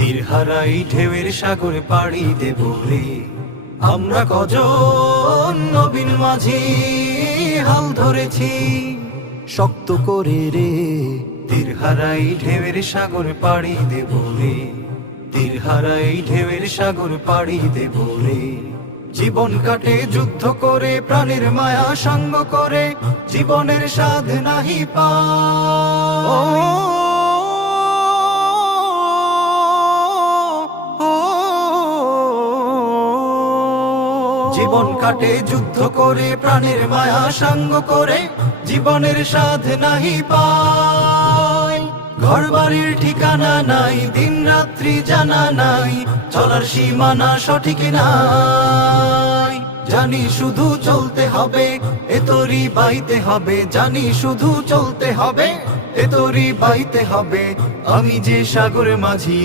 তীর হারাই ঢেউয়ের সাগর পাড়ি দেব রে। আমরা কজন নবীন মাঝি হাল ধরেছি। শক্ত করে রে, তীর হারাই ঢেউয়ের সাগর পাড়ি দেব রে। তীর হারাই ঢেউয়ের সাগর পাড়ি দেব রে। জীবন কাটে, যুদ্ধ করে, প্রাণের মায়া সঙ্গ করে। জীবনের সাধ নাহি পা জীবন কাটে, যুদ্ধ করে, প্রাণের মায়া সঙ্গ করে, জীবনের স্বাদ নাহি পায়। ঘর বাড়ির ঠিকানা নাই দিন রাত্রি জানা নাই, চলার সীমানা সঠিক নাই। জানি শুধু চলতে হবে, এ তোরি বাইতে হবে, জানি শুধু চলতে হবে, এ তোরি বাইতে হবে, আমি যে সাগরে মাঝি